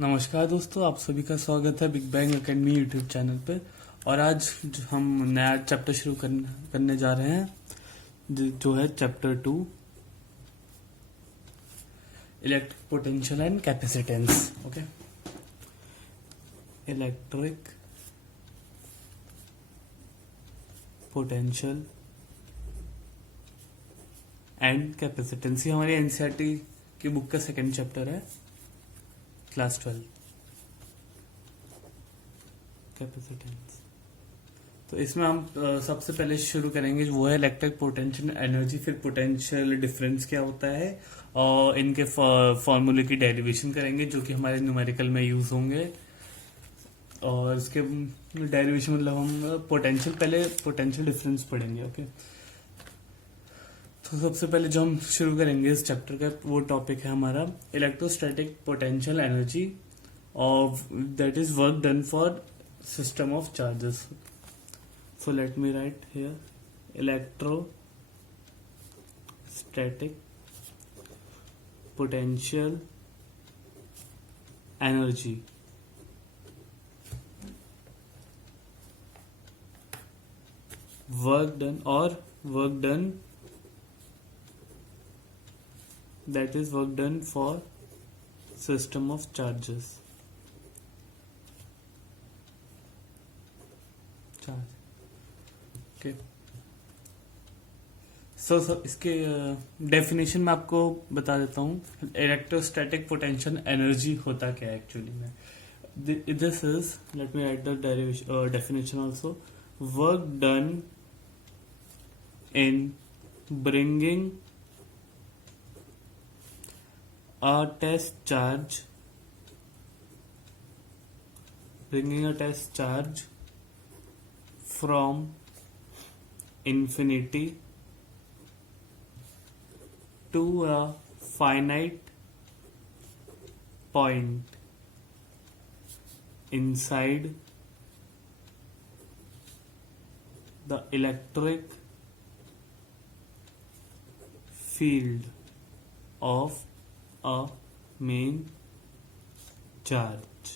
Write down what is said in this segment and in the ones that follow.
नमस्कार दोस्तों, आप सभी का स्वागत है big bang academy YouTube channel पे। और आज हम नया चैप्टर शुरू करने जा रहे हैं जो है chapter 2, electric potential and capacitance. Okay, electric potential and capacitance, ये हमारी एनसीईआरटी की बुक का सेकेंड चैप्टर है, क्लास 12, कैपेसिटेंस। तो इसमें हम सबसे पहले शुरू करेंगे वो है इलेक्ट्रिक पोटेंशियल एनर्जी, फिर पोटेंशियल डिफरेंस क्या होता है और इनके फॉर्मूले की डेरिवेशन करेंगे जो कि हमारे न्यूमेरिकल में यूज होंगे। और इसके डेरिवेशन मतलब हम पहले पोटेंशियल डिफरेंस पढ़ेंगे। ओके, तो सबसे पहले जो हम शुरू करेंगे इस चैप्टर का वो टॉपिक है हमारा इलेक्ट्रोस्टैटिक पोटेंशियल एनर्जी और that is work done for system of charges. So let me right here electrostatic potential energy work done that is work done for system of charges okay। so इसके definition में आपको बता देता हूँ। Electrostatic potential energy होता क्या है actually में। This is, let me right the definition also, work done in bringing a test charge from infinity to a finite point inside the electric field of a main charge।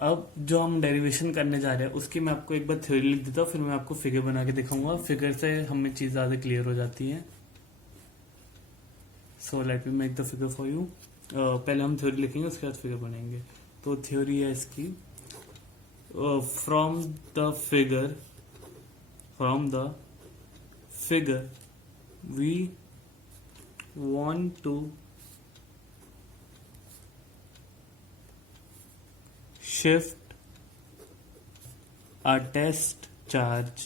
अब जो हम derivation करने जा रहे हैं उसकी मैं आपको एक बार थ्योरी लिख देता हूँ, फिर मैं आपको फिगर बना के दिखाऊंगा। फिगर से हमें चीज ज्यादा क्लियर हो जाती है। So let me make the figure for you. पहले हम थ्योरी लिखेंगे, उसके बाद फिगर बनाएंगे। तो थ्योरी है इसकी, from the figure we want to shift a test charge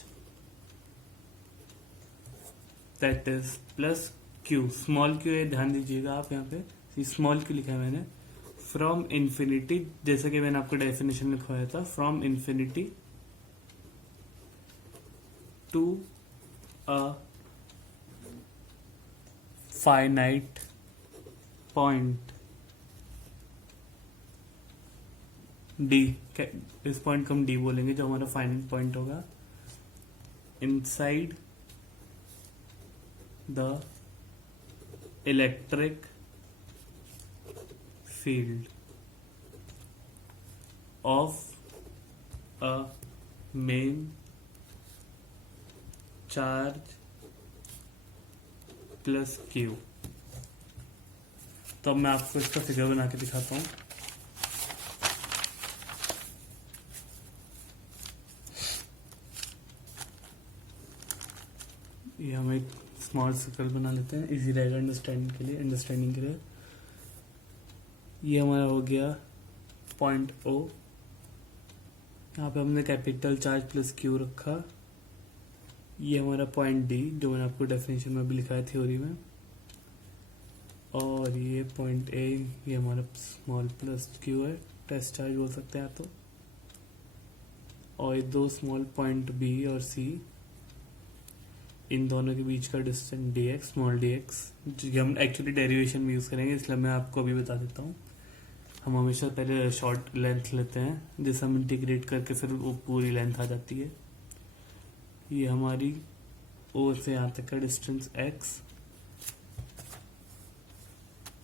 that is plus q, small q है, ध्यान दीजिएगा आप यहाँ पे स्मॉल q लिखा है मैंने। फ्रॉम इन्फिनिटी, जैसा कि मैंने आपको डेफिनेशन लिखवाया था, from infinity to a finite point D, इस पॉइंट को हम D बोलेंगे जो हमारा फाइनाइट पॉइंट होगा, inside the electric field of a main charge plus q. तो अब मैं आपको इसका फिगर बना के दिखाता हूं। ये हम एक स्मॉल सर्कल बना लेते हैं, इजी रहेगा अंडरस्टैंडिंग के लिए। ये हमारा हो गया पॉइंट O, यहाँ पे हमने कैपिटल चार्ज प्लस क्यू रखा। ये हमारा पॉइंट D जो मैंने आपको डेफिनेशन में भी लिखा है थ्योरी में, और ये पॉइंट A, ये हमारा स्मॉल प्लस क्यू है, टेस्ट चार्ज बोल सकते हैं आप तो। और ये दो स्मॉल पॉइंट B और C, इन दोनों के बीच का डिस्टेंस dx, स्मॉल dx, जो हम एक्चुअली डेरिवेशन में यूज करेंगे, इसलिए मैं आपको अभी बता देता हूँ। हम हमेशा पहले शॉर्ट लेंथ लेते हैं, जिसे हम इंटीग्रेट करके फिर वो पूरी लेंथ आ जाती है। ये हमारी O से यहाँ तक का डिस्टेंस x,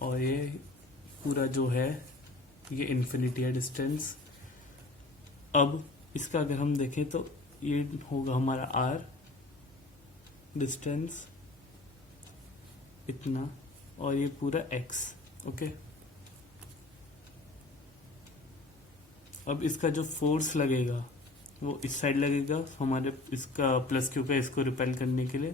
और ये पूरा जो है ये इन्फिनिटी है डिस्टेंस। अब इसका अगर हम देखें तो ये होगा हमारा आर डिस्टेंस इतना, और ये पूरा एक्स। ओके, अब इसका जो फोर्स लगेगा वो इस साइड लगेगा हमारे इसका प्लस क्यू का इसको रिपेल करने के लिए।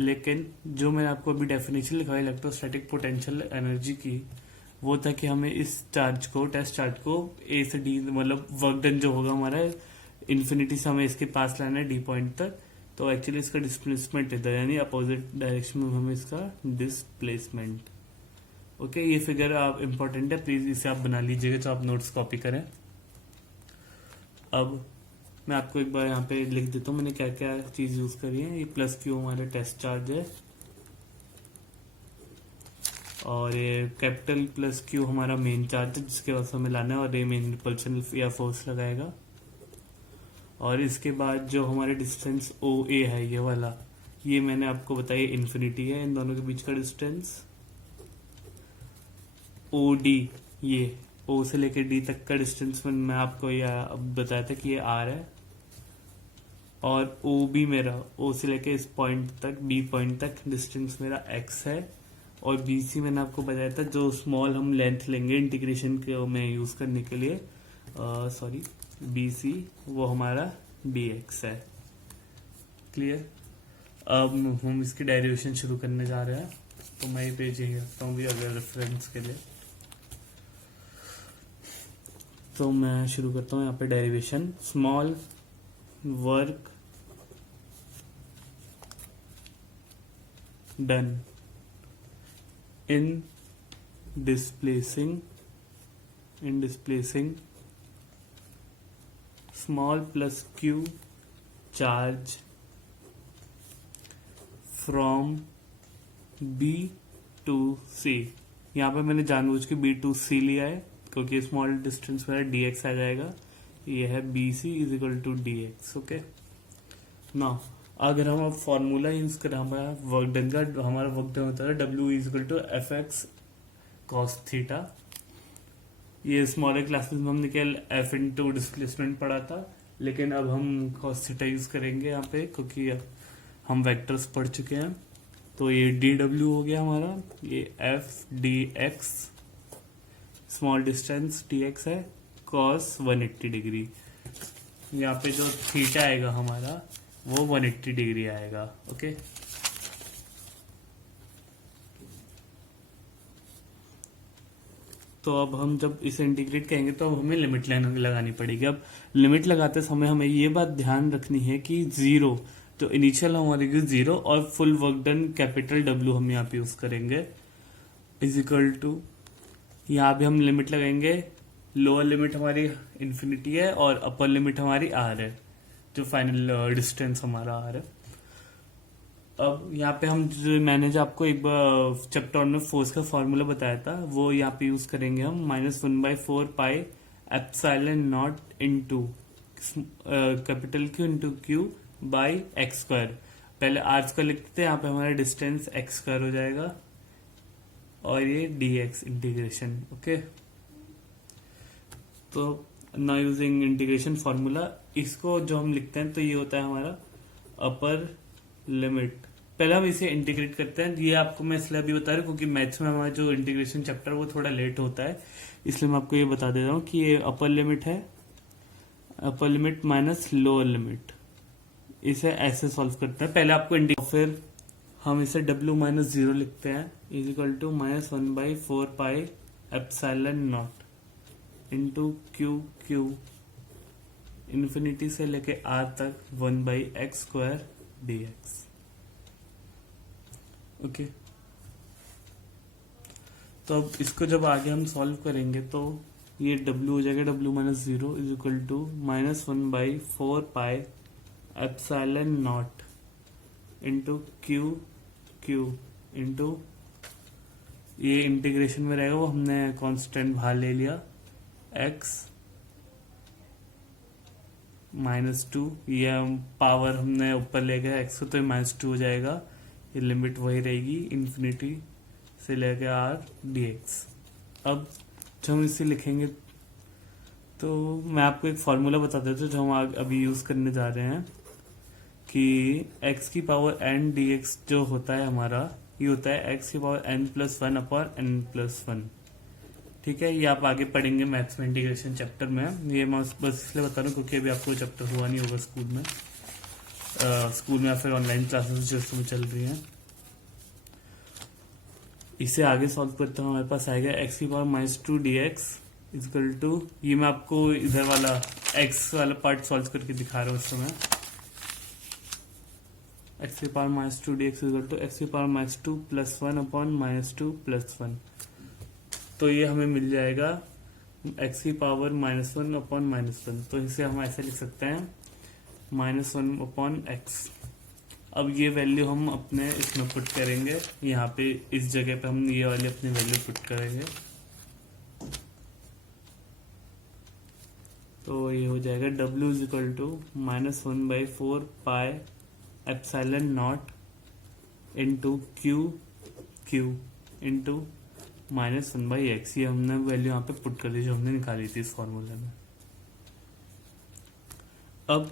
लेकिन जो मैंने आपको अभी डेफिनेशन लिखा है इलेक्ट्रोस्टैटिक पोटेंशियल एनर्जी की, वो था कि हमें इस चार्ज को, टेस्ट चार्ज को ए से डी, मतलब वर्क डन जो होगा हमारा इन्फिनिटी से हमें इसके पास लाना है डी पॉइंट तक। तो एक्चुअली इसका डिस्प्लेसमेंट इधर, यानी अपोजिट डायरेक्शन में हमें इसका डिस्प्लेसमेंट। ओके, ये फिगर आप इम्पोर्टेंट है, प्लीज इसे आप बना लीजिएगा जो आप नोट्स कॉपी करें। अब मैं आपको एक बार यहाँ पे लिख देता हूँ मैंने क्या क्या चीज यूज करी है। ये प्लस क्यू हमारा टेस्ट चार्ज है, और ये कैपिटल प्लस क्यू हमारा मेन चार्ज है जिसके पास हमें लाना है, और ये मेन रिपल्शन या फोर्स लगाएगा। और इसके बाद जो हमारे डिस्टेंस ओ ए है ये वाला, ये मैंने आपको बताया इन्फिनिटी है इन दोनों के बीच का डिस्टेंस। ओ डी, ये ओ से लेकर डी तक का डिस्टेंस मैं आपको अब बताया था कि ये आर है। और ओ बी मेरा, ओ से लेकर इस पॉइंट तक, बी पॉइंट तक डिस्टेंस मेरा एक्स है। और बी सी मैंने आपको बताया था जो स्मॉल हम लेंथ लेंगे इंटीग्रेशन के में यूज करने के लिए, सॉरी बी सी, वो हमारा डी एक्स है। क्लियर? अब हम इसकी डेरिवेशन शुरू करने जा रहे हैं, तो मैं ये पेज यही रखता हूँ भी अगर रेफरेंस के लिए। तो मैं शुरू करता हूँ यहाँ पे derivation. Small work done in displacing small plus q charge from B to C। यहाँ पे मैंने जानबूझ के B to C लिया है क्योंकि स्मॉल डिस्टेंस मेरा dx आ जाएगा। ये है BC is equal to dx। Okay, now अगर हम अब फॉर्मूला यूज करें हमारा वर्क डन का, हमारा वर्क डन होता है W is equal to F X cos theta. ये स्मॉलर क्लासेस में हमने केवल एफ इंटू डिस्प्लेसमेंट पढ़ा था, लेकिन अब हम कॉस थीटा यूज करेंगे यहाँ पे क्योंकि हम वेक्टर्स पढ़ चुके हैं। तो ये डी डब्ल्यू हो गया हमारा, ये F D x, small distance D x है, कॉस 180 डिग्री। यहाँ पे जो थीटा आएगा हमारा वो 180 डिग्री आएगा। ओके, तो अब हम जब इसे इंटीग्रेट करेंगे तो अब हमें लिमिट लगानी पड़ेगी। अब लिमिट लगाते समय हमें ये बात ध्यान रखनी है कि जीरो, तो इनिशियल हमारी जीरो और full work done capital W हम यहाँ पे यूज करेंगे इज इक्वल टू, यहाँ पे हम लिमिट लगाएंगे। लोअर लिमिट हमारी इन्फिनिटी है और अपर लिमिट हमारी आर है, जो फाइनल डिस्टेंस हमारा आ रहा है। अब यहाँ पे हम मैंने जो आपको एक बार चैप्टर वन में फोर्स का फॉर्मूला बताया था वो यहाँ पे यूज करेंगे हम, -1/4 pi epsilon not into capital Q into Q by x square. पहले आर स्क्वायर लिखते थे, यहाँ पे हमारा डिस्टेंस एक्स स्क्वायर हो जाएगा और ये डी एक्स इंटीग्रेशन। ओके, तो नाउ यूजिंग इंटीग्रेशन फॉर्मूला, इसको जो हम लिखते हैं तो ये होता है हमारा अपर लिमिट। पहले हम इसे इंटीग्रेट करते हैं, ये आपको मैं इसलिए अभी बता रहा हूँ क्योंकि मैथ्स में हमारा जो इंटीग्रेशन चैप्टर वो थोड़ा लेट होता है, इसलिए मैं आपको ये बता दे रहा हूँ कि ये अपर लिमिट है, upper limit minus lower limit, इसे ऐसे सॉल्व करते हैं। पहले आपको फिर हम इसे W माइनस 0 लिखते हैं is equal to -1/4 pi epsilon naught into Q Q infinity से लेके आर तक 1/x स्क्वायर dx। ओके, तो अब इसको जब आगे हम सॉल्व करेंगे तो ये W हो जाएगा W minus 0 is equal to -1/4 pi epsilon naught into Q Q into, ये इंटीग्रेशन में रहेगा वो हमने कांस्टेंट बाहर ले लिया x -2, ये पावर हमने ऊपर ले गया x को तो -2 हो जाएगा, ये लिमिट वही रहेगी इन्फिनिटी से लेके आर डी एक्स। अब जब हम इसे लिखेंगे तो मैं आपको एक फॉर्मूला बता देता हूँ जो हम अभी यूज करने जा रहे हैं कि x की पावर n dx जो होता है हमारा, ये होता है x की पावर n+1 अपॉन n+1। ठीक है, ये आप आगे पढ़ेंगे मैथ्स में इंटीग्रेशन चैप्टर में। ये मैं बस इसलिए बता रहा हूँ क्योंकि अभी आपको चैप्टर हुआ नहीं होगा स्कूल में या फिर ऑनलाइन क्लासेस जो समय चल रही हैं। इसे आगे सॉल्व करते हैं, हमारे पास आएगा x की पावर -2 dx इक्वल टू, ये मैं आपको इधर वाला x वाला पार्ट सॉल्व करके दिखा रहा हूँ इस समय। x की power -2 dx equal to x की पावर -2 + 1 अपॉन -2 + 1। तो ये हमें मिल जाएगा x की पावर -1 अपॉन -1। तो इसे हम ऐसे लिख सकते हैं -1 अपॉन x। अब ये वैल्यू हम अपने इसमें पुट करेंगे, यहाँ पे इस जगह पे हम ये वाली अपनी वैल्यू पुट करेंगे। तो ये हो जाएगा W is equal to -1/4 pi epsilon naught into Q into -1/x। ये हमने वैल्यू यहाँ पे पुट कर दी जो हमने निकाली थी इस फॉर्मूले में। अब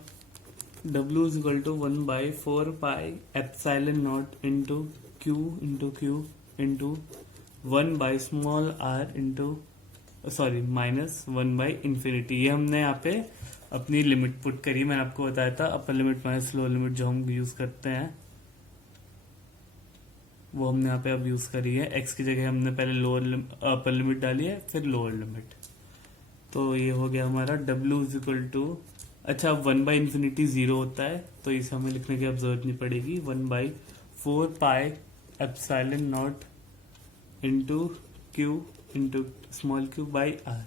W is equal to 1/4 pi epsilon naught into Q into 1/r into -1/∞। ये हमने यहाँ पे अपनी लिमिट पुट करी। मैंने आपको बताया था upper limit minus lower limit जो हम यूज करते हैं वो हमने यहाँ पे अब यूज करी है। x की जगह हमने पहले अपर लिमिट डाली है, फिर लोअर लिमिट। तो ये हो गया हमारा W इज इक्वल टू, अच्छा 1/∞ 0 होता है तो इसे हमें लिखने की अब जरूरत नहीं पड़ेगी। 1/4 pi epsilon naught into Q into q/r।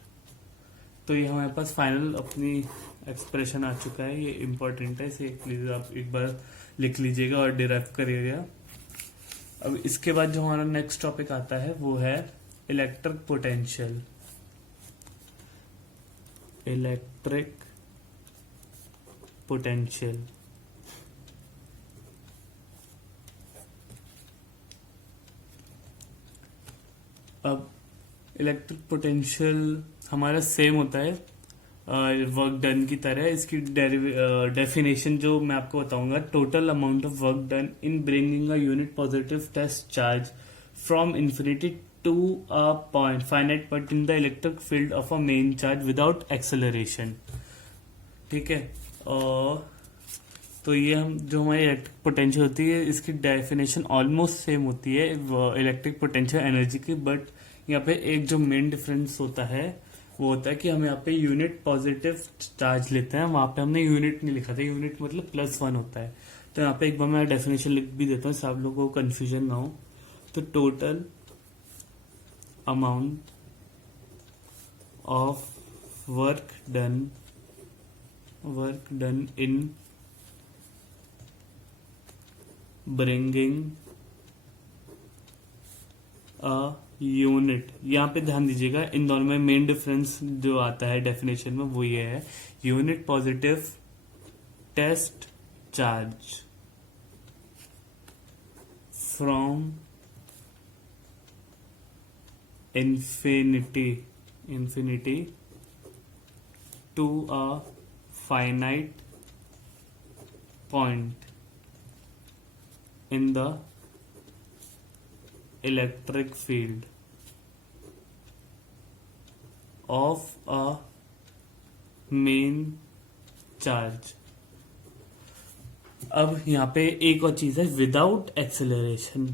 तो ये हमारे पास फाइनल अपनी एक्सप्रेशन आ चुका है। ये इंपॉर्टेंट है, इसे प्लीज आप एक बार लिख लीजिएगा और डिराइव करिएगा। अब इसके बाद जो हमारा नेक्स्ट टॉपिक आता है वो है इलेक्ट्रिक पोटेंशियल। इलेक्ट्रिक पोटेंशियल अब इलेक्ट्रिक पोटेंशियल हमारा सेम होता है वर्क डन की तरह। इसकी डेफिनेशन जो मैं आपको बताऊंगा, total amount of work done in bringing a unit positive test charge from infinity to a point finite point in the electric field of a main charge without acceleration. ठीक है, तो ये हम जो हमारी इलेक्ट्रिक पोटेंशियल होती है इसकी डेफिनेशन ऑलमोस्ट सेम होती है इलेक्ट्रिक पोटेंशियल एनर्जी की। बट यहाँ पे एक जो मेन डिफरेंस होता है वो होता है कि हम यहाँ पे यूनिट पॉजिटिव चार्ज लेते हैं, वहां पे हमने यूनिट नहीं लिखा था। यूनिट मतलब +1 होता है। तो यहाँ पे एक बार मैं डेफिनेशन लिख भी देता हूँ सब लोगों को कंफ्यूजन ना हो। तो total amount of work done in bringing a unit, यहाँ पे ध्यान दीजिएगा इन दोनों में मेन डिफरेंस जो आता है डेफिनेशन में वो ये है, unit positive test charge from infinity to a finite point in the electric field of a main charge। अब यहाँ पे एक और चीज है विदाउट एक्सेलरेशन।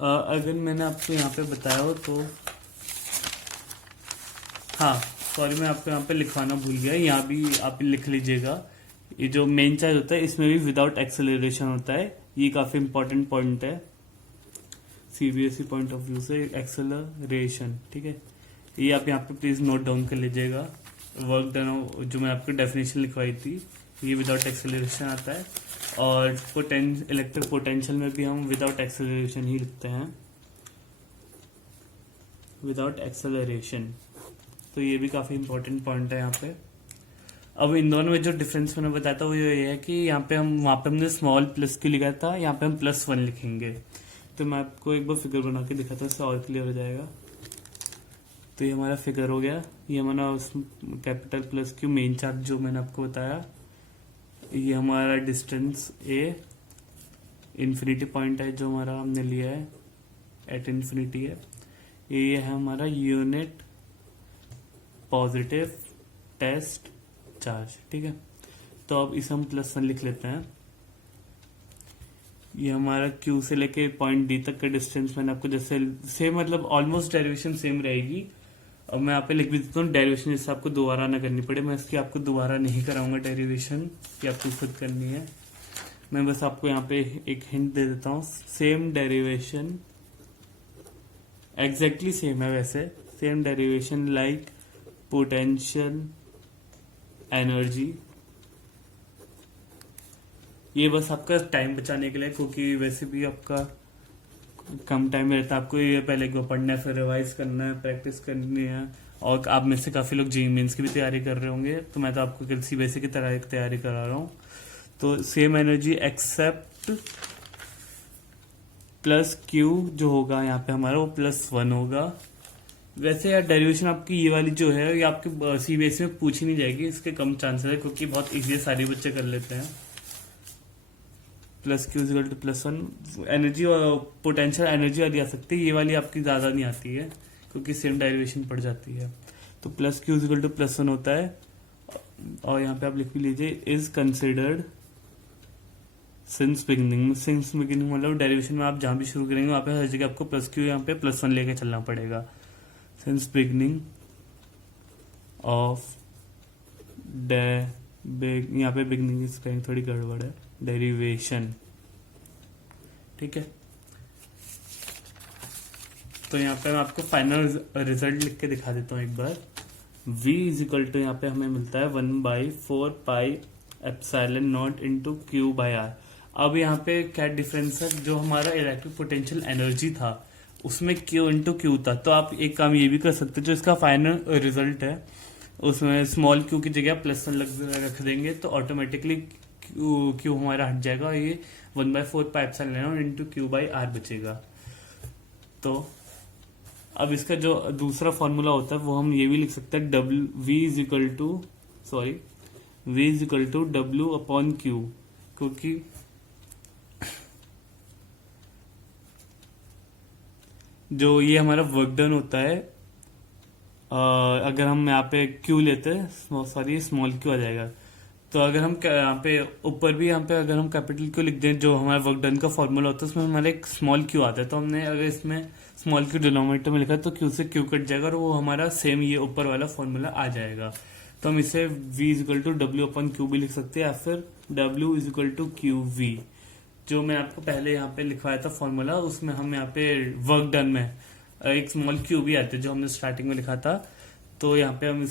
अगर मैंने आपको यहाँ पे बताया हो तो हाँ सॉरी, मैं आपको यहाँ पे लिखवाना भूल गया, यहाँ भी आप लिख लीजिएगा। ये जो मेन चार्ज होता है इसमें भी विदाउट एक्सेलरेशन होता है। ये काफी इंपॉर्टेंट पॉइंट है सीबीएसई पॉइंट ऑफ व्यू से, एक्सेलरेशन। ठीक है, ये आप यहाँ पे प्लीज नोट डाउन कर लीजिएगा। वर्क डन जो मैं आपको डेफिनेशन लिखवाई थी ये विदाउट एक्सेलरेशन आता है, और इलेक्ट्रिक पोटेंशियल में भी हम विदाउट एक्सेलरेशन ही लिखते हैं, विदाउट एक्सेलरेशन। तो ये भी काफी इंपॉर्टेंट पॉइंट है यहाँ पे। अब इन दोनों में जो डिफरेंस मैंने बताया था वो ये है कि यहाँ पे हम वहां पे हमने स्मॉल प्लस क्यू लिखा था, यहाँ पे हम +1 लिखेंगे। तो मैं आपको एक बार फिगर बना के दिखाता हूँ, इससे और क्लियर हो जाएगा। तो ये हमारा फिगर हो गया, ये हमारा capital plus Q main charge जो मैंने आपको बताया, ये हमारा डिस्टेंस ए, इन्फिनिटी पॉइंट है जो हमारा हमने लिया है, एट इन्फिनिटी है। ये है हमारा यूनिट पॉजिटिव टेस्ट चार्ज, ठीक है। तो अब इसे हम +1 लिख लेते हैं। ये हमारा Q से लेके पॉइंट D तक का डिस्टेंस मैंने आपको जैसे सेम, मतलब ऑलमोस्ट डेरिवेशन सेम रहेगी। अब मैं यहाँ पे लिख भी देता हूँ डेरिवेशन, जिससे आपको दोबारा ना करनी पड़े। मैं इसकी आपको दोबारा नहीं कराऊंगा डेरिवेशन, ये आपको खुद करनी है। मैं बस आपको यहाँ पे एक हिंट दे देता हूँ। सेम डेरिवेशन, एग्जैक्टली सेम है वैसे, same derivation like potential energy. ये बस आपका टाइम बचाने के लिए, क्योंकि वैसे भी आपका कम टाइम रहता है, आपको ये पहले एक बार पढ़ना है, फिर रिवाइज करना है, प्रैक्टिस करनी है। और आप में से काफी लोग जेईई मेंस की भी तैयारी कर रहे होंगे, तो मैं तो आपको किसी वैसे की तरह तैयारी करा रहा हूँ। तो same energy except plus Q जो होगा यहाँ पे हमारा, वो +1 होगा। वैसे यार डेरिवेशन आपकी ये वाली जो है, ये आपके सीबीएसई में पूछी नहीं जाएगी, इसके कम चांसेस है, क्योंकि बहुत इजी है, सारे बच्चे कर लेते हैं। Plus Q equal to +1 energy और पोटेंशियल एनर्जी वाली आ सकती है, ये वाली आपकी ज्यादा नहीं आती है, क्योंकि सेम डेरिवेशन पड़ जाती है। तो प्लस क्यू इक्वल टू +1 होता है। और यहाँ पे आप लिख भी लीजिए, is considered since beginning. Since beginning मतलब डेरिवेशन में आप जहां भी शुरू करेंगे वहां पे हर जगह आपको प्लस क्यू यहाँ पे +1 लेके चलना पड़ेगा। सिंस बिगिनिंग ऑफ यहाँ पे बिगिनिंग की स्पेलिंग थोड़ी गड़बड़ है, डेरिवेशन, ठीक है। तो यहाँ पे मैं आपको फाइनल रिजल्ट लिख के दिखा देता हूँ एक बार। v इज इक्वल टू यहाँ पे हमें मिलता है 1/4 pi epsilon naught into Q by R. अब यहाँ पे क्या डिफरेंस है, जो हमारा इलेक्ट्रिक पोटेंशियल एनर्जी था उसमें Q इंटू क्यू था। तो आप एक काम ये भी कर सकते हो, जो इसका फाइनल रिजल्ट है उसमें स्मॉल q की जगह +1 रख देंगे, तो ऑटोमेटिकली क्यू हमारा हट जाएगा, ये 1/4 pi epsilon naught into Q by R बचेगा। तो अब इसका जो दूसरा फॉर्मूला होता है वो हम ये भी लिख सकते हैं, v is equal to W upon Q, क्योंकि जो ये हमारा वर्क डन होता है, अगर हम यहाँ पे क्यू लेते हैं, सॉरी स्मॉल क्यू आ जाएगा। तो अगर हम यहाँ पे ऊपर भी यहाँ पे अगर हम कैपिटल क्यू लिख दें, जो हमारा वर्क डन का फॉर्मूला होता है उसमें हमारा एक स्मॉल क्यू आता है, तो हमने अगर इसमें स्मॉल क्यू डिनोमिनेटर में लिखा तो क्यू से क्यू कट जाएगा और वो हमारा सेम ये ऊपर वाला फॉर्मूला आ जाएगा। तो हम इसे v is equal to W upon Q भी लिख सकते हैं, या फिर W is equal to Q V, जो मैं आपको पहले यहाँ पे लिखवाया था फॉर्मूला, उसमें हम यहाँ पे वर्क डन में एक स्मॉल क्यू भी आते जो हमने स्टार्टिंग में लिखा था। तो यहाँ पे हम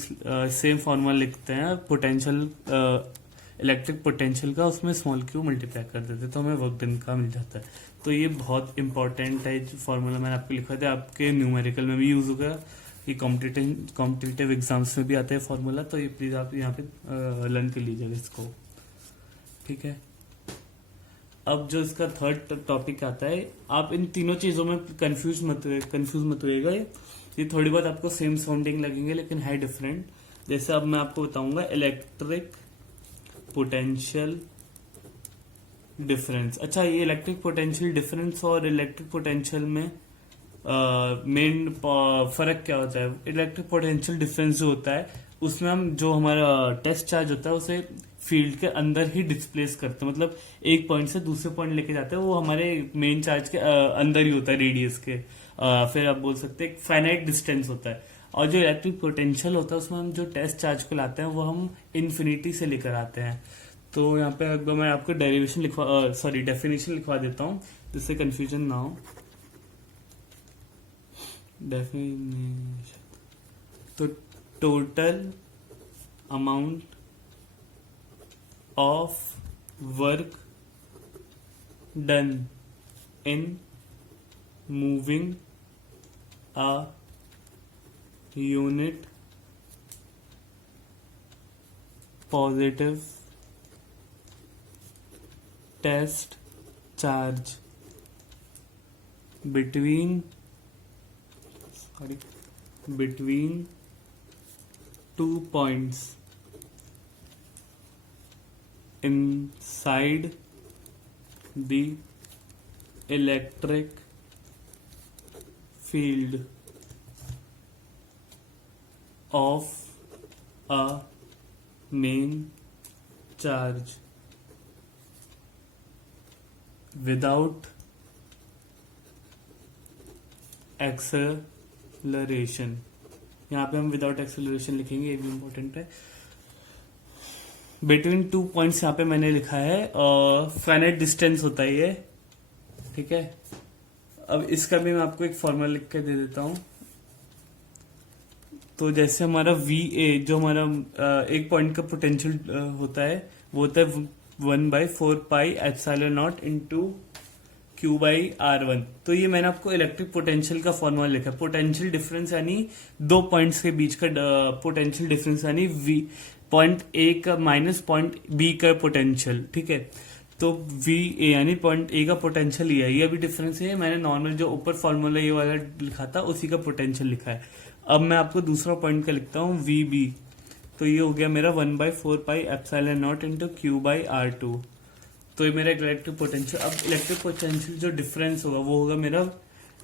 सेम फॉर्मूला लिखते हैं पोटेंशियल, इलेक्ट्रिक पोटेंशियल का, उसमें स्मॉल क्यू मल्टीप्लाई कर देते तो हमें वर्क डन का मिल जाता है। तो ये बहुत इंपॉर्टेंट है जो फॉर्मूला मैंने आपको लिखा था, आपके न्यूमेरिकल में भी यूज होगा, ये कॉम्पिटिटिव एग्जाम्स में भी आता है फॉर्मूला। तो ये प्लीज आप यहाँ पे लर्न कर लीजिएगा इसको, ठीक है। अब जो इसका थर्ड टॉपिक आता है, आप इन तीनों चीजों में कंफ्यूज मत होइएगा। ये थोड़ी बहुत आपको सेम साउंडिंग लगेंगे लेकिन है डिफरेंट। जैसे अब मैं आपको बताऊंगा इलेक्ट्रिक पोटेंशियल डिफरेंस। अच्छा, ये इलेक्ट्रिक पोटेंशियल डिफरेंस और इलेक्ट्रिक पोटेंशियल में मेन फर्क क्या होता है। इलेक्ट्रिक पोटेंशियल डिफरेंस जो होता है उसमें हम जो हमारा टेस्ट चार्ज होता है उसे फील्ड के अंदर ही डिस्प्लेस करते हैं, मतलब एक पॉइंट से दूसरे पॉइंट लेके जाते हैं, वो हमारे मेन चार्ज के अंदर ही होता है, रेडियस के। फिर आप बोल सकते हैं फाइनाइट डिस्टेंस होता है। और जो इलेक्ट्रिक पोटेंशियल होता है उसमें हम जो टेस्ट चार्ज को लाते हैं वो हम इन्फिनिटी से लेकर आते हैं। तो यहाँ पे अगर मैं आपको डेफिनेशन लिखवा देता हूँ जिससे कंफ्यूजन ना हो। डेफिनेशन, तो total amount of work done in moving a unit positive test charge between two points inside the electric field of a main charge without acceleration. यहाँ पे हम विदाउट एक्सेलरेशन लिखेंगे, ये भी इम्पोर्टेंट है. बिटवीन टू पॉइंट्स यहाँ पे मैंने लिखा है, फाइनाइट डिस्टेंस होता है ये, ठीक है. अब इसका भी मैं आपको एक फॉर्मूला लिख के दे देता हूं. तो जैसे हमारा VA जो हमारा एक पॉइंट का पोटेंशियल होता है, वो होता है 1/4πε0 इंटू Q/R1. तो ये मैंने आपको इलेक्ट्रिक पोटेंशियल का फॉर्मूला लिखा है. पोटेंशियल डिफरेंस यानी दो पॉइंट्स के बीच का पोटेंशियल डिफरेंस यानी पॉइंट ए का माइनस पॉइंट बी का पोटेंशियल, ठीक है. तो VA यानी पॉइंट ए का पोटेंशियल ये अभी डिफरेंस है. मैंने नॉर्मल जो ऊपर फॉर्मूला ये वाला लिखा था उसी का पोटेंशियल लिखा है. अब मैं आपको दूसरा पॉइंट का लिखता हूँ VB. तो ये हो गया मेरा 1/4πε0 इंटू Q/R2. तो ये मेरा इलेक्ट्रिक पोटेंशियल. अब इलेक्ट्रिक पोटेंशियल जो डिफरेंस होगा वो होगा मेरा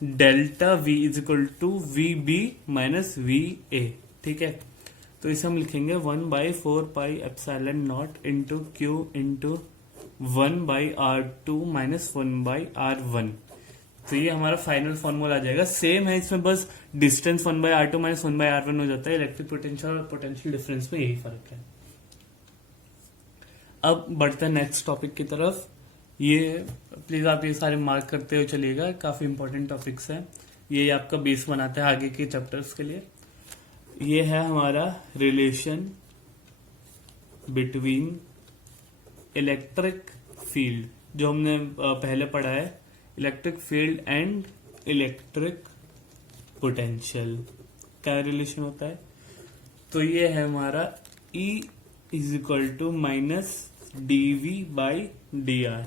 delta V is equal to VB minus VA, ठीक है. तो इसे हम लिखेंगे 1/4πε0 into Q into 1/R2 minus 1/R1. तो ये हमारा फाइनल फॉर्मूला आ जाएगा. सेम है इसमें, बस डिस्टेंस 1/R2 माइनस 1/R1 हो जाता है. इलेक्ट्रिक पोटेंशियल और पोटेंशियल डिफरेंस में यही फर्क है. अब बढ़ते हैं नेक्स्ट टॉपिक की तरफ. ये प्लीज आप ये सारे मार्क करते हुए चलिएगा, काफी इंपॉर्टेंट टॉपिक्स हैं. ये आपका बेस बनाता है आगे के चैप्टर्स के लिए. ये है हमारा रिलेशन बिटवीन इलेक्ट्रिक फील्ड, जो हमने पहले पढ़ा है, electric field and electric potential. क्या रिलेशन होता है? तो ये है हमारा E is equal to minus dV/dr,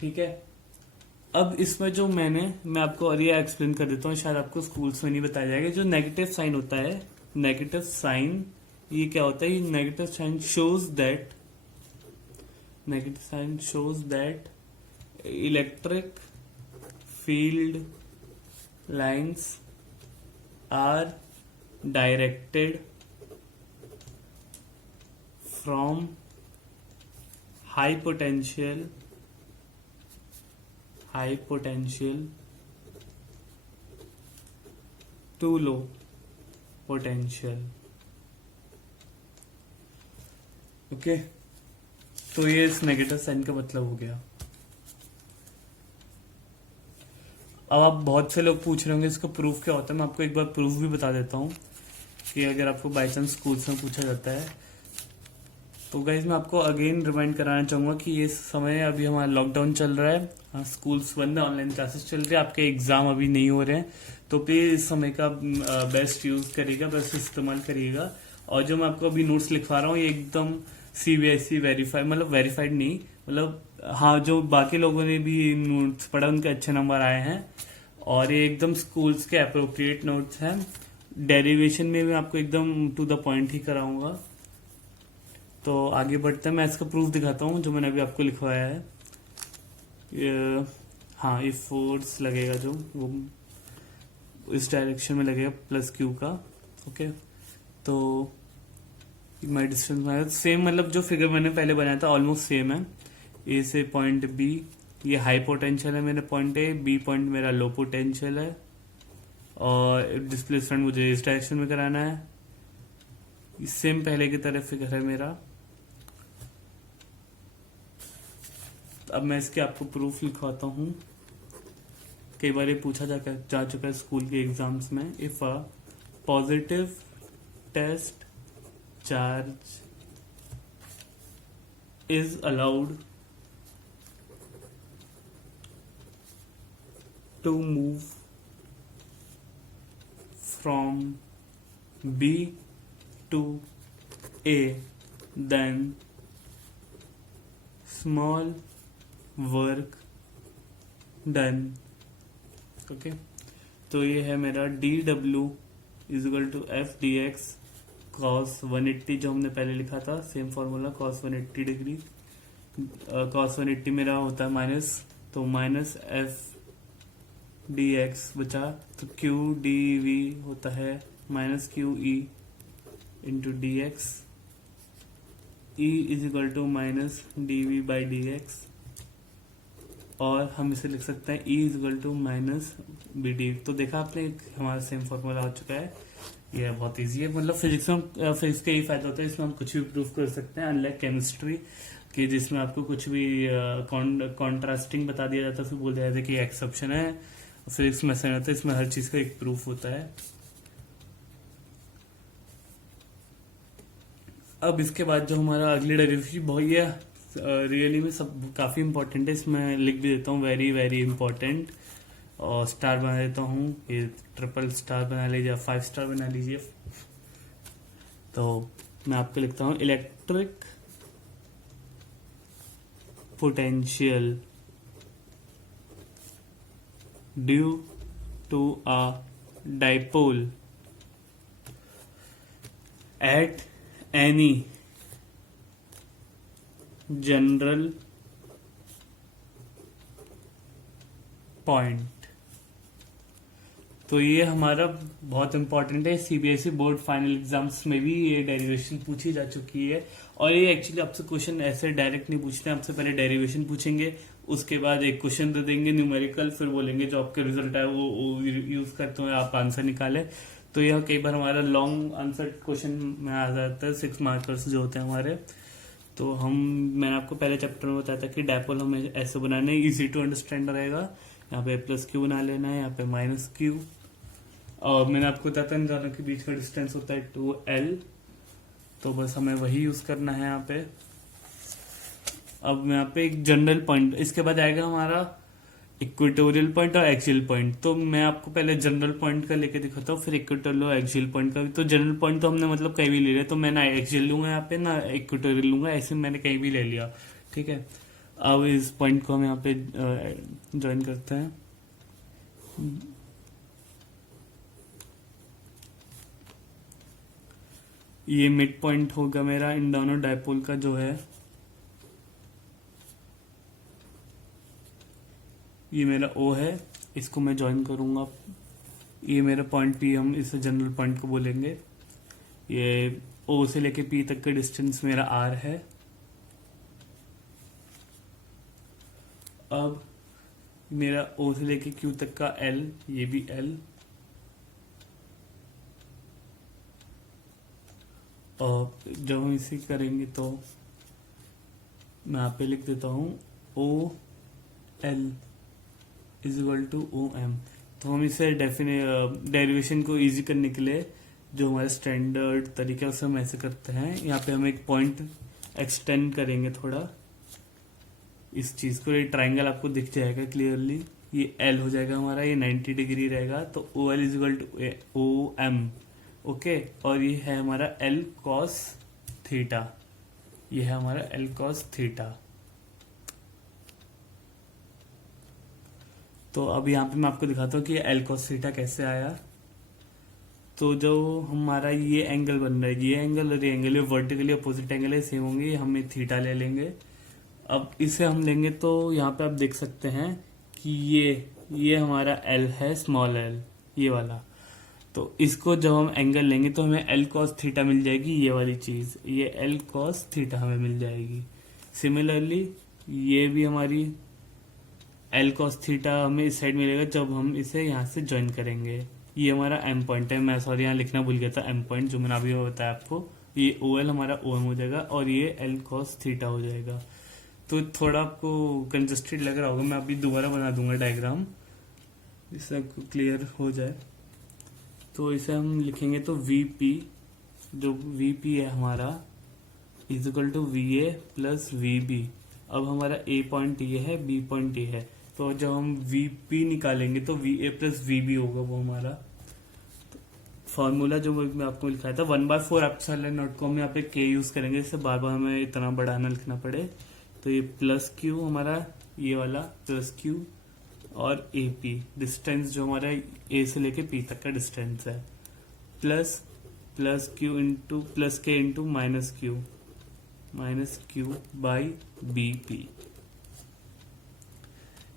ठीक है. अब इसमें जो मैं आपको और ये एक्सप्लेन कर देता हूँ, शायद आपको स्कूल्स में नहीं बताया जाएगा. जो नेगेटिव साइन होता है, नेगेटिव साइन ये क्या होता है? ये negative sign shows that electric field lines are directed from high potential to low potential. Okay, तो ये इस नेगेटिव साइन का मतलब हो गया. अब आप बहुत से लोग पूछ रहे होंगे इसका प्रूफ क्या होता है. मैं आपको एक बार प्रूफ भी बता देता हूँ कि अगर आपको बाई चांस स्कूल्स में पूछा जाता है तो गाइज मैं आपको अगेन रिमाइंड कराना चाहूंगा कि ये समय अभी हमारा लॉकडाउन चल रहा है, स्कूल्स बंद है, ऑनलाइन क्लासेस चल रही है, आपके एग्जाम अभी नहीं हो रहे हैं. तो प्लीज इस समय का बेस्ट यूज करिएगा, बेस्ट इस्तेमाल करिएगा. और जो मैं आपको अभी नोट्स लिखवा रहा हूँ ये एकदम CBSE वेरीफाइड, मतलब वेरीफाइड नहीं, मतलब हाँ, जो बाकी लोगों ने भी नोट्स पढ़ा उनके अच्छे नंबर आए हैं. और ये एकदम स्कूल्स के अप्रोप्रिएट नोट्स हैं. डेरिवेशन में भी आपको एकदम टू द पॉइंट ही कराऊंगा. तो आगे बढ़ते हैं, मैं इसका प्रूफ दिखाता हूँ जो मैंने अभी आपको लिखवाया है. हाँ, ये फोर्स लगेगा जो वो इस डायरेक्शन में लगेगा +Q का. ओके, तो माई डिस्टेंस सेम, मतलब जो फिगर मैंने पहले बनाया था ऑलमोस्ट सेम है. ए से पॉइंट B ये हाई पोटेंशियल है मेरा पॉइंट A, B पॉइंट मेरा लो पोटेंशियल है. और डिस्प्लेसमेंट मुझे इस डायरेक्शन में कराना है. सेम पहले की तरह फिगर है मेरा. अब मैं इसके आपको प्रूफ लिखवाता हूँ. कई बार ये पूछा जा चुका है स्कूल के एग्जाम्स में. If a positive test charge is allowed to move from B to A, then small work done okay, तो ये है मेरा D W is equal to F D X cos 180, जो हमने पहले लिखा था same formula cos 180 degree. Cos 180 मेरा होता है माइनस, तो माइनस एफ डी एक्स बचा, तो क्यू डी वी होता है minus Q E into D X, E is equal to minus D V by D X, और हम इसे लिख सकते हैं E is equal to minus B D. तो देखा आपने हमारा सेम फॉर्मूला हो चुका है। ये बहुत इजी है, मतलब फिजिक्स में फिजिक्स का यही फायदा होता है, इसमें हम कुछ भी प्रूव कर सकते हैं, अनलाइक केमिस्ट्री कि जिसमें आपको कुछ भी कॉन्ट्रास्टिंग बता दिया जाता है, फिर बोल दिया जाता है कि एक्सेप्शन है। फिजिक्स में ऐसा नहीं होता, इसमें हर चीज का एक प्रूफ होता है। अब इसके बाद जो हमारा अगली डेरिवेटिव बहुत ये रियली में सब काफी इंपॉर्टेंट है, इसमें लिख भी देता हूँ वेरी वेरी इंपॉर्टेंट, और स्टार बना देता हूँ, ये ट्रिपल स्टार बना लीजिए, 5 स्टार बना लीजिए। तो मैं आपको लिखता हूँ electric potential due to a dipole at any general point. तो ये हमारा बहुत इंपॉर्टेंट है, सीबीएसई बोर्ड फाइनल एग्जाम्स में भी ये डेरिवेशन पूछी जा चुकी है। और ये एक्चुअली आपसे क्वेश्चन ऐसे डायरेक्ट नहीं पूछते, आपसे पहले डेरिवेशन पूछेंगे, उसके बाद एक क्वेश्चन दे देंगे न्यूमेरिकल, फिर बोलेंगे जो आपके रिजल्ट है वो यूज करते हुए आप आंसर निकाले। तो यह कई बार हमारा लॉन्ग आंसर क्वेश्चन में आ जाता है, 6 मार्कर्स जो होते हैं हमारे। तो मैंने आपको पहले चैप्टर में बताया था कि डायपोल हमें ऐसे बनाने, इजी टू अंडरस्टैंड रहेगा। यहाँ पे प्लस क्यू बना लेना है, यहाँ पे माइनस क्यू, और मैंने आपको बताया था इन दोनों के बीच का डिस्टेंस होता है 2L, तो बस हमें वही यूज करना है यहाँ पे। अब यहाँ पे एक जनरल पॉइंट, इसके बाद आएगा हमारा इक्वेटोरियल पॉइंट और एक्सियल पॉइंट। तो मैं आपको पहले जनरल पॉइंट का लेके दिखाता हूँ, फिर इक्वेटोरियल और एक्सियल पॉइंट का भी। तो जनरल पॉइंट तो हमने मतलब कहीं भी ले लिया, तो मैं ना एक्सियल लूंगा यहाँ पे ना इक्वेटोरियल लूंगा, ऐसे मैंने कहीं भी ले लिया, ठीक है। अब इस पॉइंट को हम यहाँ पे ज्वाइन करते हैं। ये मिड पॉइंट होगा मेरा इन दोनों डायपोल का, जो है ये मेरा O है, इसको मैं ज्वाइन करूंगा। ये मेरा पॉइंट P, हम इसे जनरल पॉइंट को बोलेंगे। ये O से लेके P तक का डिस्टेंस मेरा R है। अब मेरा O से लेके Q तक का L, ये भी L, और जब हम इसे करेंगे तो मैं यहाँ पे लिख देता हूँ OL is equal to OM। तो हम इसे डेरिवेशन को इजी करने के लिए जो हमारे स्टैंडर्ड तरीके से हम ऐसे करते हैं, यहाँ पे हम एक पॉइंट एक्सटेंड करेंगे थोड़ा इस चीज को। ये ट्राइंगल आपको दिख जाएगा क्लियरली, ये L हो जाएगा हमारा, ये 90 डिग्री रहेगा, तो OL is equal to OM, okay. और ये है हमारा L cos थीटा, ये है हमारा L cos थीटा। तो अब यहाँ पे मैं आपको दिखाता हूँ कि L cos थीटा कैसे आया। तो जो हमारा ये एंगल बन रहा है, ये एंगल और ये एंगल, ये वर्टिकली अपोजिट एंगल है, सेम होंगे, हम थीटा ले लेंगे। अब इसे हम लेंगे तो यहाँ पे आप देख सकते हैं कि ये हमारा L है, स्मॉल l, ये वाला। तो इसको जब हम एंगल लेंगे तो हमें L cos थीटा मिल जाएगी, ये वाली चीज, ये L cos थीटा हमें मिल जाएगी। सिमिलरली ये भी हमारी L cos थीटा हमें इस साइड मिलेगा जब हम इसे यहाँ से ज्वाइन करेंगे। ये हमारा M पॉइंट है, मैं सॉरी यहाँ लिखना भूल गया था, M पॉइंट जो मैंने अभी बताया आपको। ये OL हमारा OM हो जाएगा और ये L cos थीटा हो जाएगा। तो थोड़ा आपको कंजस्टेड लग रहा होगा, मैं अभी दोबारा बना दूंगा डायग्राम, इससे क्लियर हो जाए। तो इसे हम लिखेंगे तो VP, जो VP है हमारा is equal to VA plus VB। अब हमारा A पॉइंट ये है, B पॉइंट ये है, तो जब हम VP निकालेंगे तो VA प्लस VB होगा वो हमारा। तो फॉर्मूला जो मैं आपको लिखाया था 1/4 एप्सिलॉन नॉट को हम यहाँ पे K यूज करेंगे, इससे बार बार हमें इतना बड़ा ना लिखना पड़े। तो ये प्लस Q हमारा, ये वाला प्लस Q, और ए पी, डिस्टेंस जो हमारा ए से लेके पी तक का डिस्टेंस है, plus Q into plus K into minus Q by B P.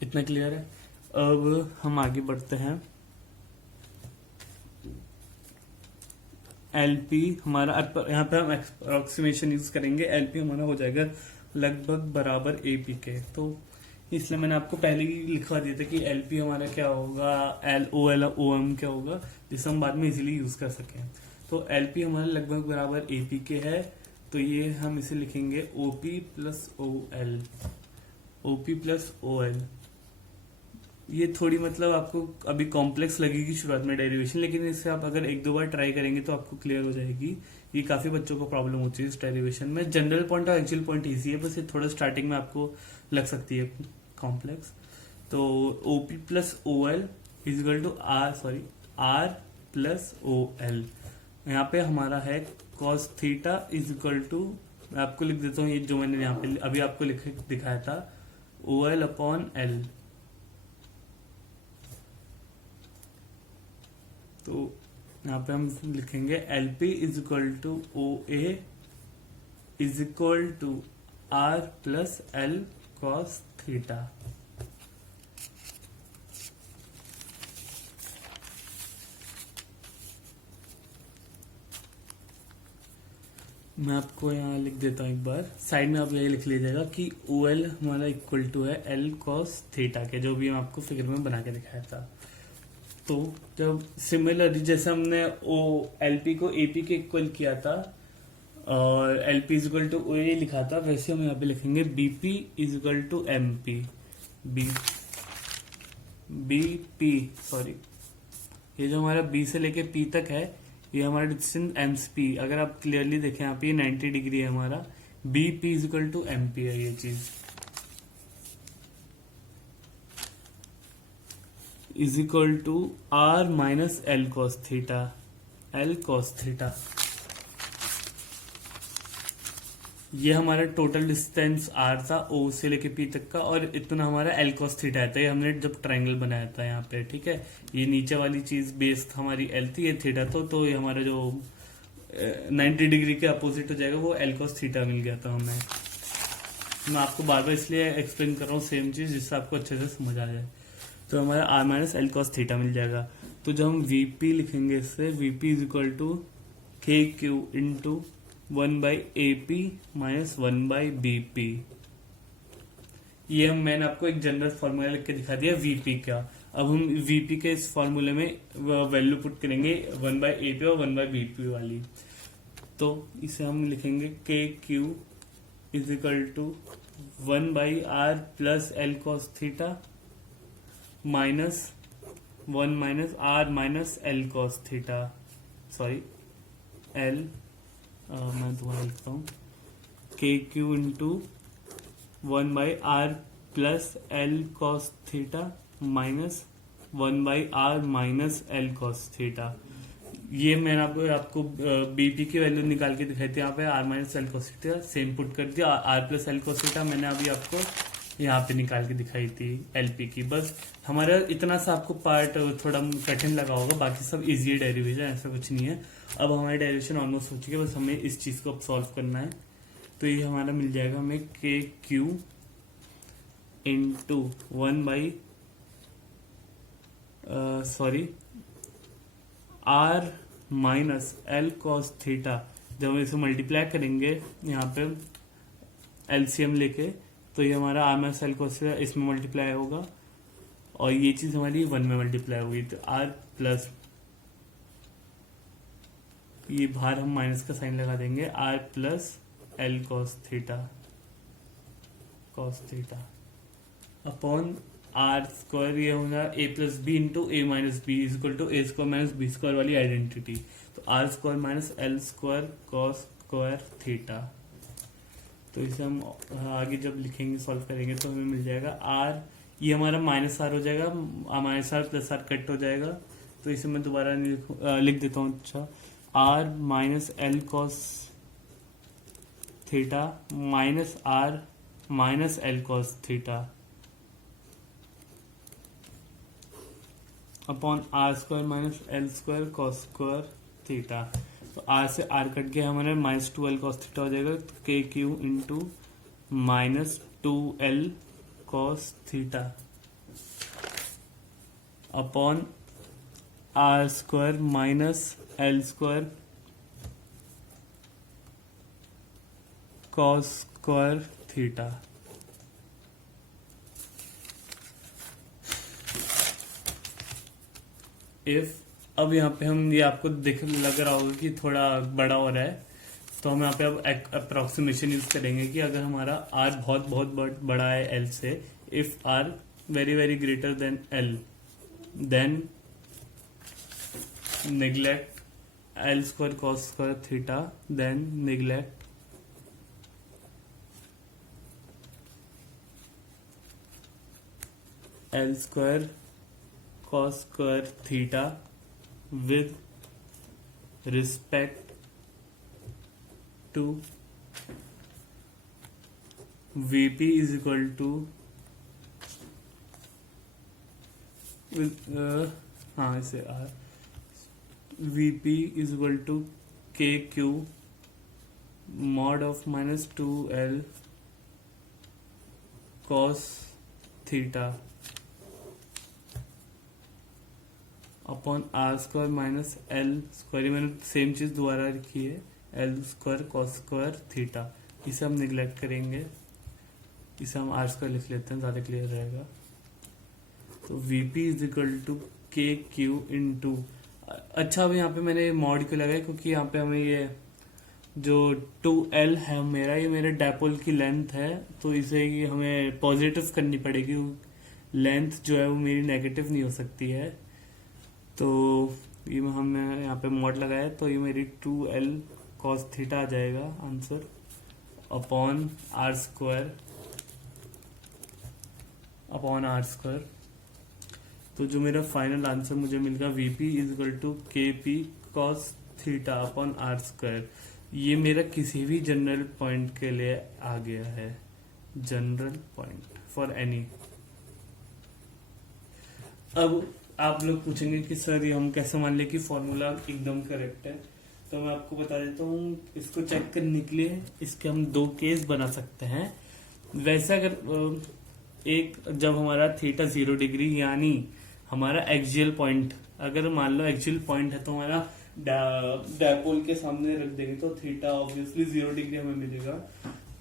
इतना क्लियर है। अब हम आगे बढ़ते हैं। एलपी हमारा यहाँ पे हम अप्रोक्सीमेशन यूज करेंगे। एलपी हमारा हो जाएगा लगभग बराबर एपी के, तो इसलिए मैंने आपको पहले ही लिखवा दिया था कि एलपी हमारा क्या होगा, एल क्या होगा, जिसे हम बाद में इजीली यूज कर सकें। तो एलपी हमारा लगभग बराबर एपी के है, तो ये हम इसे लिखेंगे ओपी प्लस ओ एल। ये थोड़ी मतलब आपको अभी कॉम्प्लेक्स लगेगी शुरुआत में डेरिवेशन, लेकिन इससे आप अगर एक दो बार ट्राई करेंगे तो आपको क्लियर हो जाएगी। ये काफी बच्चों को प्रॉब्लम होती है इस डेरिवेशन में। जनरल पॉइंट और एक्चुअल पॉइंट इजी है, बस ये थोड़ा स्टार्टिंग में आपको लग सकती है कॉम्प्लेक्स। तो OP plus O L equal to R plus O L. यहाँ पे हमारा है कॉस थीटा इजिकल टू, मैं आपको लिख देता हूँ ये जो मैंने यहाँ पे अभी आपको दिखाया था, ओ एल अपॉन एल। तो यहाँ पे हम लिखेंगे L P is equal to O A is equal to R plus L cos theta. मैं आपको यहाँ लिख देता हूँ एक बार, साइड में आप यही लिख लीजिएगा कि ओ एल हमारा इक्वल टू है एल कॉस थीटा के, जो भी हम आपको फिगर में बना के दिखाया था। तो जब सिमिलरली जैसे हमने ओ एलपी को एपी के इक्वल किया था और LP is equal to O A लिखा था, वैसे हम यहाँ पे लिखेंगे BP is equal to MP. BP sorry, ये जो हमारा बी से लेके पी तक है ये हमारा डिस्टेंस एमपी। अगर आप क्लियरली देखें यहाँ पे 90 डिग्री है हमारा, BP is equal to MP है ये चीज। Is equal to R minus L cos theta, ये हमारा टोटल डिस्टेंस आर था ओ से लेके पी तक का, और इतना हमारा एल कॉस थीटा है। तो ये हमने जब ट्रायंगल बनाया था यहाँ पे, ठीक है, ये नीचे वाली चीज बेस हमारी एल थी, ये थीटा तो ये हमारा जो 90 डिग्री के अपोजिट हो जाएगा वो एल कॉस थीटा मिल गया था हमें। मैं आपको बार बार इसलिए एक्सप्लेन कर रहा हूँ सेम चीज, जिससे आपको अच्छे से समझ आ जाए। तो हमारा R minus L cos theta मिल जाएगा। तो जब हम वीपी लिखेंगे इससे, VP is equal to K Q into 1 by A P minus 1 by B P. ये मैंने आपको एक जनरल फॉर्मूला लिख के दिखा दिया वीपी का। अब हम वीपी के इस फॉर्मूले में वैल्यू पुट करेंगे 1 बाई ए पी और 1 बाई बी पी वाली। तो इसे हम लिखेंगे K Q is equal to 1 by R plus L cos theta minus 1 minus R minus L cos theta, sorry L, मैं दोबारा लिखता हूँ, K Q into 1 by R plus L cos theta minus 1 by R minus L cos theta. ये मैंने आपको BP की value निकाल के दिखाई थी यहाँ पे, R minus L cos theta same put कर दिया, R plus L cos theta मैंने अभी आपको यहाँ पे निकाल के दिखाई थी एलपी की। बस हमारा इतना सा आपको पार्ट थोड़ा कठिन लगा होगा, बाकी सब इजी डेरिवेशन, ऐसा कुछ नहीं है। अब हमारी डेरिवेशन ऑलमोस्ट हो चुकी है, बस हमें इस चीज को अब सॉल्व करना है। तो ये हमारा मिल जाएगा हमें K Q into 1 by R minus L cos theta. जब हम इसे मल्टीप्लाई करेंगे यहाँ पे एलसीएम लेके, तो ये हमारा R minus L cos theta इसमें मल्टीप्लाई होगा और ये चीज हमारी 1 में मल्टीप्लाई होगी। तो आर प्लस, ये बाहर हम माइनस का साइन लगा देंगे, R plus L cos theta upon R square, ये होगा A plus B into A minus B is equal to A square minus B square वाली आइडेंटिटी। तो R square minus L square cos square theta. तो इसे हम आगे जब लिखेंगे सॉल्व करेंगे तो हमें मिल जाएगा आर, ये हमारा माइनस आर हो जाएगा, minus R plus R cut हो जाएगा। तो इसे मैं दोबारा लिख देता हूँ, अच्छा, R minus L cos theta minus R minus L cos theta upon R square minus L square cos square theta. तो आर से आर कट गया हमारे, माइनस 2l कॉस थीटा हो जाएगा, K Q into minus 2l cos theta upon R square minus L square cos square theta. If अब यहाँ पे हम, ये आपको दिख लग रहा होगा कि थोड़ा बड़ा हो रहा है, तो हम यहाँ पे अब अप्रोक्सीमेशन यूज करेंगे कि अगर हमारा आर बहुत बहुत बड़ा है एल से, if R very very greater than L, then neglect L square cos square theta, then neglect L square cos square theta with respect to VP is equal to with हाँ इसे R VP is equal to KQ mod of minus 2L cos theta upon R square minus L square. ये मैंने same चीज दोबारा लिखी है, L square cos square theta. इसे हम निगलेक्ट करेंगे, इसे हम आर स्क्वायर लिख लेते हैं, ज्यादा क्लियर रहेगा। तो VP is equal to K Q into, अच्छा अब यहाँ पे मैंने मॉड क्यों लगाया, क्योंकि यहाँ पे हमें ये जो 2L है मेरा, ये मेरे डायपोल की लेंथ है, तो इसे हमें पॉजिटिव करनी पड़ेगी। लेंथ जो है वो मेरी नेगेटिव नहीं हो सकती है, तो ये हमने यहाँ पे मॉड लगाया, तो ये मेरी 2L cos थीटा आ जाएगा answer upon R square upon R square. तो जो मेरा फाइनल आंसर मुझे मिल गया VP is equal to KP cos theta upon R square. ये मेरा किसी भी जनरल पॉइंट के लिए आ गया है, जनरल पॉइंट फॉर एनी। अब आप लोग पूछेंगे कि सर ये हम कैसे मान ले कि फॉर्मूला एकदम करेक्ट है, तो मैं आपको बता देता हूँ। इसको चेक करने के लिए इसके हम दो केस बना सकते हैं। वैसे अगर एक, जब हमारा थीटा 0 डिग्री यानी हमारा एक्सियल पॉइंट, अगर मान लो एक्सियल पॉइंट है तो हमारा डायपोल के सामने रख देंगे तो थीटा ऑब्वियसली 0 डिग्री हमें मिलेगा।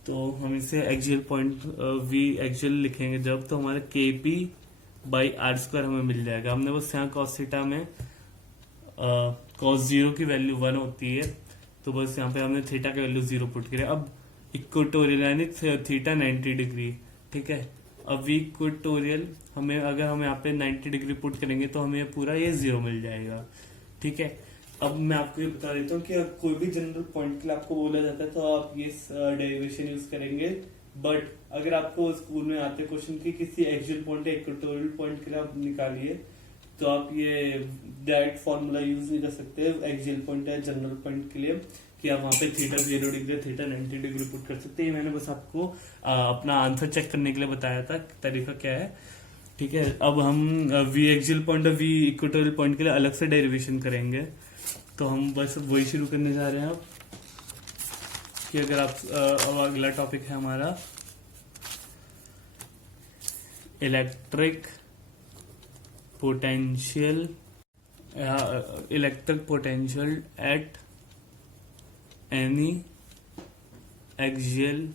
तो हम इसे एक्सियल पॉइंट V एक्सियल लिखेंगे जब, तो हमारा KP बाई आर स्क्वायर हमें मिल जाएगा। हमने बस यहाँ कॉस थीटा में कॉस 0 की वैल्यू 1 होती है, तो बस यहाँ पे हमने थीटा की वैल्यू 0 पुट करी। अब इक्वेटोरियल यानी थीटा 90 डिग्री, ठीक है। अब इक्वेटोरियल हमें, अगर हम यहाँ पे 90 डिग्री पुट करेंगे तो हमें पूरा ये 0 मिल जाएगा, ठीक है। अब मैं आपको ये बता देता हूँ कि कोई भी जनरल पॉइंट के लिए आपको बोला जाता है तो आप ये डेरिवेशन यूज करेंगे, बट अगर आपको स्कूल में आते क्वेश्चन की किसी एक्सियल पॉइंट या इक्वेटोरियल पॉइंट के लिए आप निकालिए, तो आप ये डायरेक्ट फॉर्मूला यूज नहीं कर सकते एक्सियल पॉइंट या जनरल पॉइंट के लिए कि आप वहां पे theta 0 degree theta 90 degree put कर सकते हैं। मैंने बस आपको अपना आंसर चेक करने के लिए बताया था तरीका क्या है, ठीक है। अब हम V एक्सियल पॉइंट और V इक्वेटोरियल पॉइंट के लिए अलग से डेरिवेशन करेंगे, तो हम बस वही शुरू करने जा रहे हैं अब कि अगर आप अगला टॉपिक है हमारा electric potential at any axial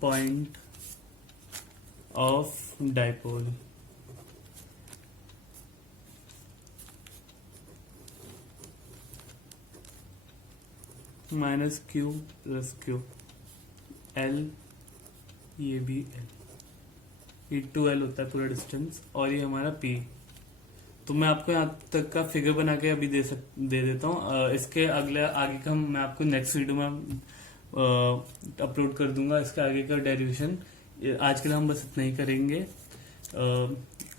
point of dipole. Minus Q plus Q L, ये भी एल, ये 2L होता है पूरा डिस्टेंस, और ये हमारा P। तो मैं आपको यहाँ तक का फिगर बना के अभी दे देता हूँ। इसके आगे का मैं आपको नेक्स्ट वीडियो में अपलोड कर दूंगा, इसके आगे का डेरिवेशन। आज के लिए हम बस इतना ही करेंगे।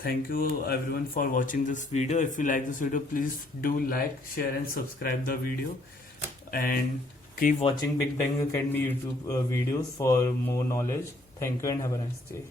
Thank you everyone for watching this video. If you like this video please do like, share and subscribe the video, and keep watching Big Bang Academy YouTube videos for more knowledge. Thank you and have a nice day.